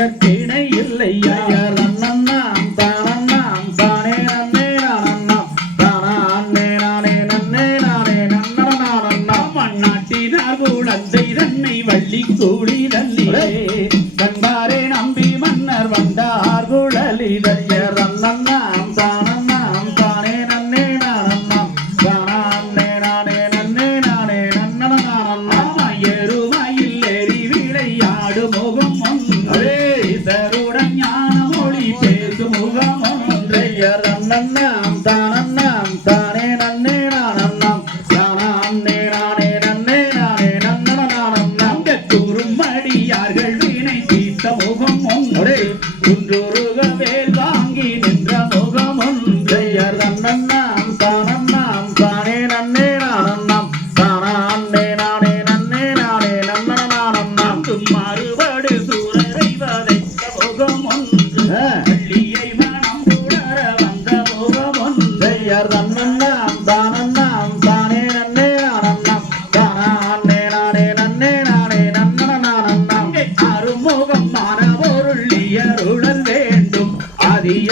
இதற்கிணை இல்லை ஐயர் தன்னன்னாம் தானன்னாம் தானே நன்னே நானன்னாம் தானானே நானே நன்னே நானே நன்னன நானன்னாம் மண்ணாட்டினார் குழந்தை தன்னை வள்ளி கூடி தள்ளியே கண்டாரே நம்பி மன்னர் வந்தார் குழலிதைய ஐயர் நன்னாம் தன்னன்னாம் தானன்னாம் தானே நன்னே நானன்னாம் தானானே நானே நன்னே நானே நன்னன நானன்னாம் கூறும் அடியார்கள் வீணை தீர்த்த முகம் ஒன்று குன்றுருக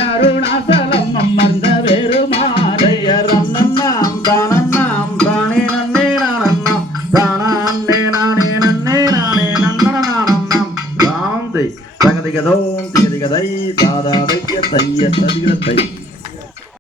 அருணாசலம் அமர்ந்த பெருமானை ஐயர் தன்னன்னாம் தானன்னாம் தானே நன்னே நானன்னாம் தானானே நானே நன்னே நானே நன்னன நானன்னாம் தாந்தை தகதிகதோம் திகதிகதை தாதா தைய தைய ததிகிற